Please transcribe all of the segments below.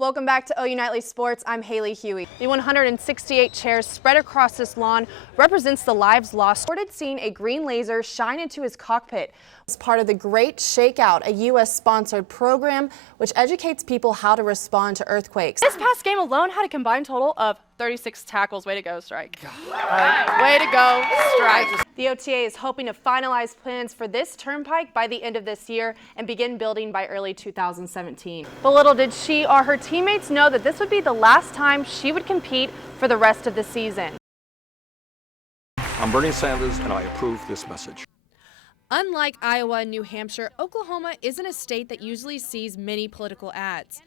Welcome back to OU Nightly Sports. I'm Haley Hughey. The 168 chairs spread across this lawn represents the lives lost. Reported seeing a green laser shine into his cockpit. It's part of the Great Shakeout, a U.S.-sponsored program which educates people how to respond to earthquakes. This past game alone had a combined total of 36 tackles. Way to go, Strike. Way to go, Strike. The OTA is hoping to finalize plans for this turnpike by the end of this year and begin building by early 2017. But little did she or her teammates know that this would be the last time she would compete for the rest of the season. I'm Bernie Sanders, and I approve this message. Unlike Iowa and New Hampshire, Oklahoma isn't a state that usually sees many political ads.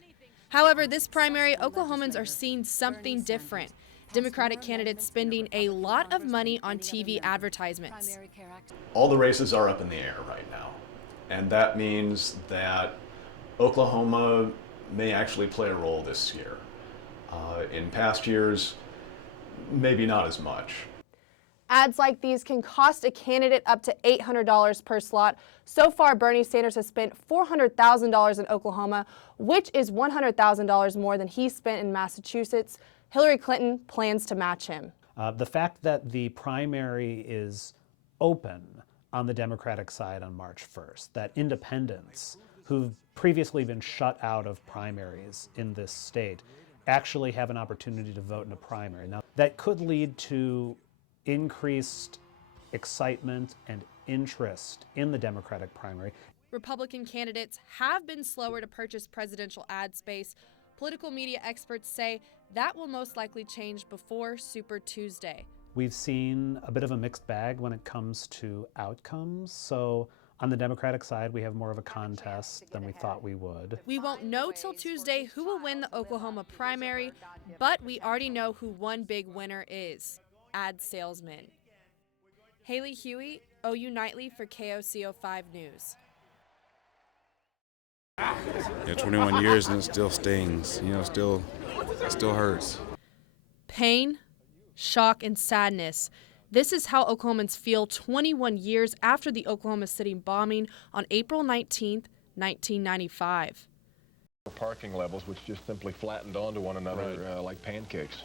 However, this primary, Oklahomans are seeing something different. Democratic candidates spending a lot of money on TV advertisements. All the races are up in the air right now, and that means that Oklahoma may actually play a role this year. In past years, maybe not as much. Ads like these can cost a candidate up to $800 per slot. So far, Bernie Sanders has spent $400,000 in Oklahoma, which is $100,000 more than he spent in Massachusetts. Hillary Clinton plans to match him. The fact that the primary is open on the Democratic side on March 1st, that independents who've previously been shut out of primaries in this state actually have an opportunity to vote in a primary. Now, that could lead to increased excitement and interest in the Democratic primary. Republican candidates have been slower to purchase presidential ad space. Political media experts say that will most likely change before Super Tuesday. We've seen a bit of a mixed bag when it comes to outcomes. So on the Democratic side, we have more of a contest than we thought we would. We won't know till Tuesday who will win the Oklahoma primary, but we already know who one big winner is: ad salesman. Haley Hughey, OU Nightly for KOCO5 News. Yeah, 21 years and it still stings. Still hurts. Pain, shock, and sadness. This is how Oklahomans feel 21 years after the Oklahoma City bombing on April 19th, 1995. Parking levels which just simply flattened onto one another like pancakes.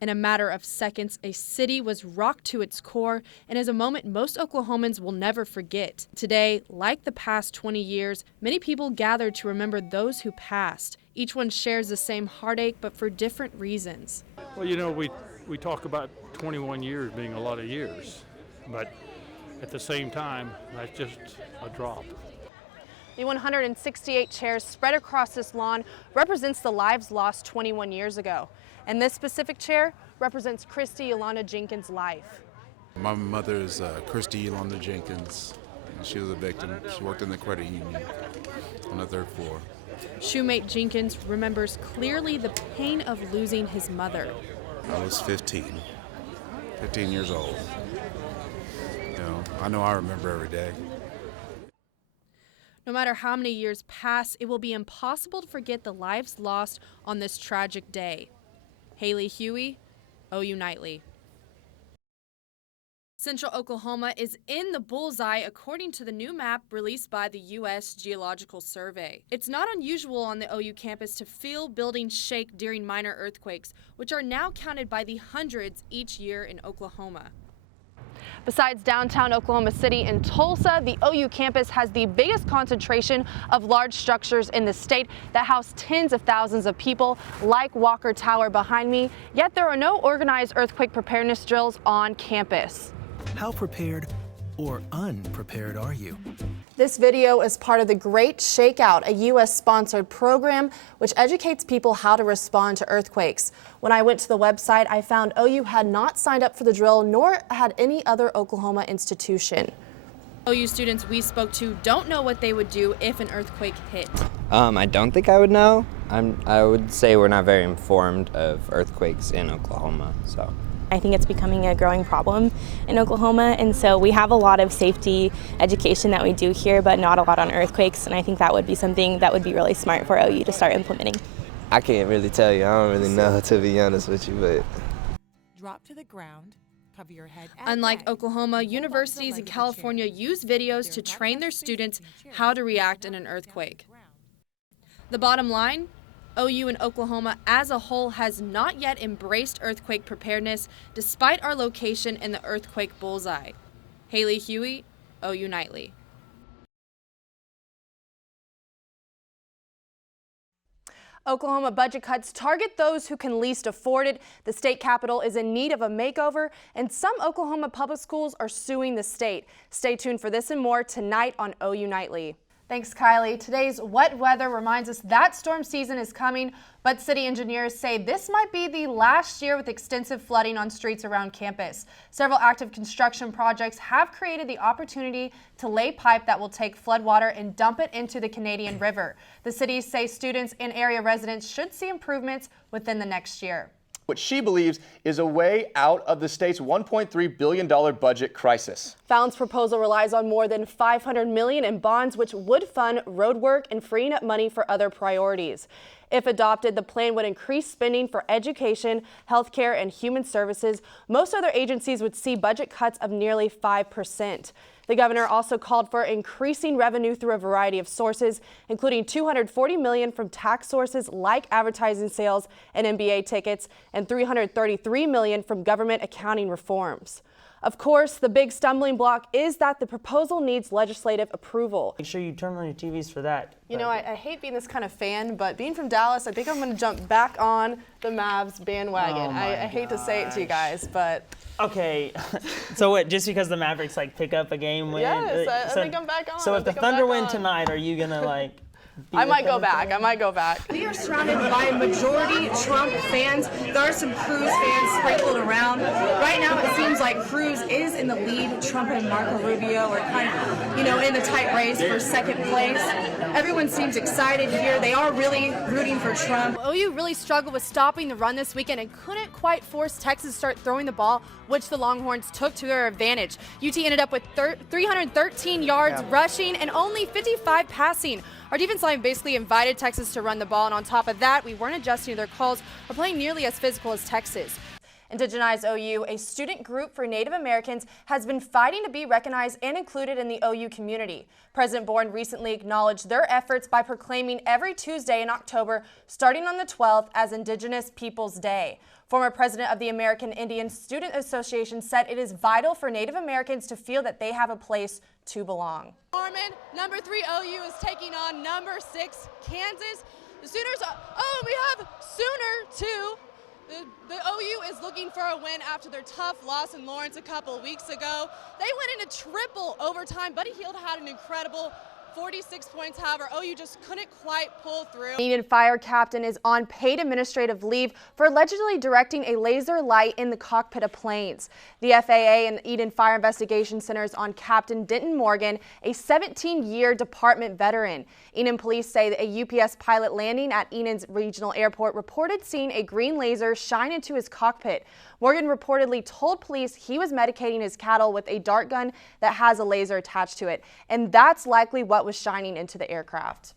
In a matter of seconds, a city was rocked to its core and is a moment most Oklahomans will never forget. Today, like the past 20 years, many people gathered to remember those who passed. Each one shares the same heartache, but for different reasons. Well, we talk about 21 years being a lot of years, but at the same time, that's just a drop. The 168 chairs spread across this lawn represents the lives lost 21 years ago. And this specific chair represents Christy Yolanda Jenkins' life. My mother is Christy Yolanda Jenkins. She was a victim. She worked in the credit union on the 3rd floor. Shoemate Jenkins remembers clearly the pain of losing his mother. I was 15 years old. I know I remember every day. No matter how many years pass, it will be impossible to forget the lives lost on this tragic day. Haley Hughey, OU Nightly. Central Oklahoma is in the bullseye according to the new map released by the U.S. Geological Survey. It's not unusual on the OU campus to feel buildings shake during minor earthquakes, which are now counted by the hundreds each year in Oklahoma. Besides downtown Oklahoma City and Tulsa, the OU campus has the biggest concentration of large structures in the state that house tens of thousands of people, like Walker Tower behind me, yet there are no organized earthquake preparedness drills on campus. How prepared or unprepared are you? This video is part of the Great Shakeout, a U.S.-sponsored program which educates people how to respond to earthquakes. When I went to the website, I found OU had not signed up for the drill, nor had any other Oklahoma institution. OU students we spoke to don't know what they would do if an earthquake hit. I don't think I would know. I would say we're not very informed of earthquakes in Oklahoma, so. I think it's becoming a growing problem in Oklahoma, and so we have a lot of safety education that we do here, but not a lot on earthquakes, and I think that would be something that would be really smart for OU to start implementing. I can't really tell you. I don't really know, to be honest with you, but. Drop to the ground, cover your head. Unlike Oklahoma, universities in California use videos to train their students how to react in an earthquake. The bottom line, OU and Oklahoma as a whole has not yet embraced earthquake preparedness despite our location in the earthquake bullseye. Haley Hughey, OU Nightly. Oklahoma budget cuts target those who can least afford it. The state capitol is in need of a makeover, and some Oklahoma public schools are suing the state. Stay tuned for this and more tonight on OU Nightly. Thanks, Kylie. Today's wet weather reminds us that storm season is coming, but city engineers say this might be the last year with extensive flooding on streets around campus. Several active construction projects have created the opportunity to lay pipe that will take floodwater and dump it into the Canadian River. The cities say students and area residents should see improvements within the next year. What she believes is a way out of the state's $1.3 billion budget crisis. Fallon's proposal relies on more than $500 million in bonds, which would fund road work and freeing up money for other priorities. If adopted, the plan would increase spending for education, healthcare, and human services. Most other agencies would see budget cuts of nearly 5%. The governor also called for increasing revenue through a variety of sources, including $240 million from tax sources like advertising sales and NBA tickets, and $333 million from government accounting reforms. Of course, the big stumbling block is that the proposal needs legislative approval. Make sure you turn on your TVs for that. You know, I hate being this kind of fan, but being from Dallas, I think I'm going to jump back on the Mavs bandwagon. I hate to say it to you guys, but... Okay, so what, just because the Mavericks, like, pick up a game win? Yes, I think I'm back on. So if the Thunder win tonight, are you going to, like... I might go back. We are surrounded by majority Trump fans. There are some Cruz fans sprinkled around. Right now it seems like Cruz is in the lead. Trump and Marco Rubio are kind of, in the tight race for second place. Everyone seems excited here. They are really rooting for Trump. OU really struggled with stopping the run this weekend and couldn't quite force Texas to start throwing the ball, which the Longhorns took to their advantage. UT ended up with 313 yards rushing and only 55 passing. Our defense line basically invited Texas to run the ball, and on top of that, we weren't adjusting to their calls or playing nearly as physical as Texas. Indigenize OU, a student group for Native Americans, has been fighting to be recognized and included in the OU community. President Bourne recently acknowledged their efforts by proclaiming every Tuesday in October, starting on the 12th, as Indigenous Peoples Day. Former president of the American Indian Student Association said it is vital for Native Americans to feel that they have a place to belong. Norman, number 3 OU is taking on number 6 Kansas. The Sooners, we have Sooner too. The OU is looking for a win after their tough loss in Lawrence a couple weeks ago. They went into triple overtime. Buddy Hield had an incredible 46 points. However, OU just couldn't quite pull through. Eden Fire Captain is on paid administrative leave for allegedly directing a laser light in the cockpit of planes. The FAA and Eden Fire Investigation Center is on Captain Denton Morgan, a 17-year department veteran. Eden police say that a UPS pilot landing at Eden's Regional Airport reported seeing a green laser shine into his cockpit. Morgan reportedly told police he was medicating his cattle with a dart gun that has a laser attached to it, and that's likely what was shining into the aircraft.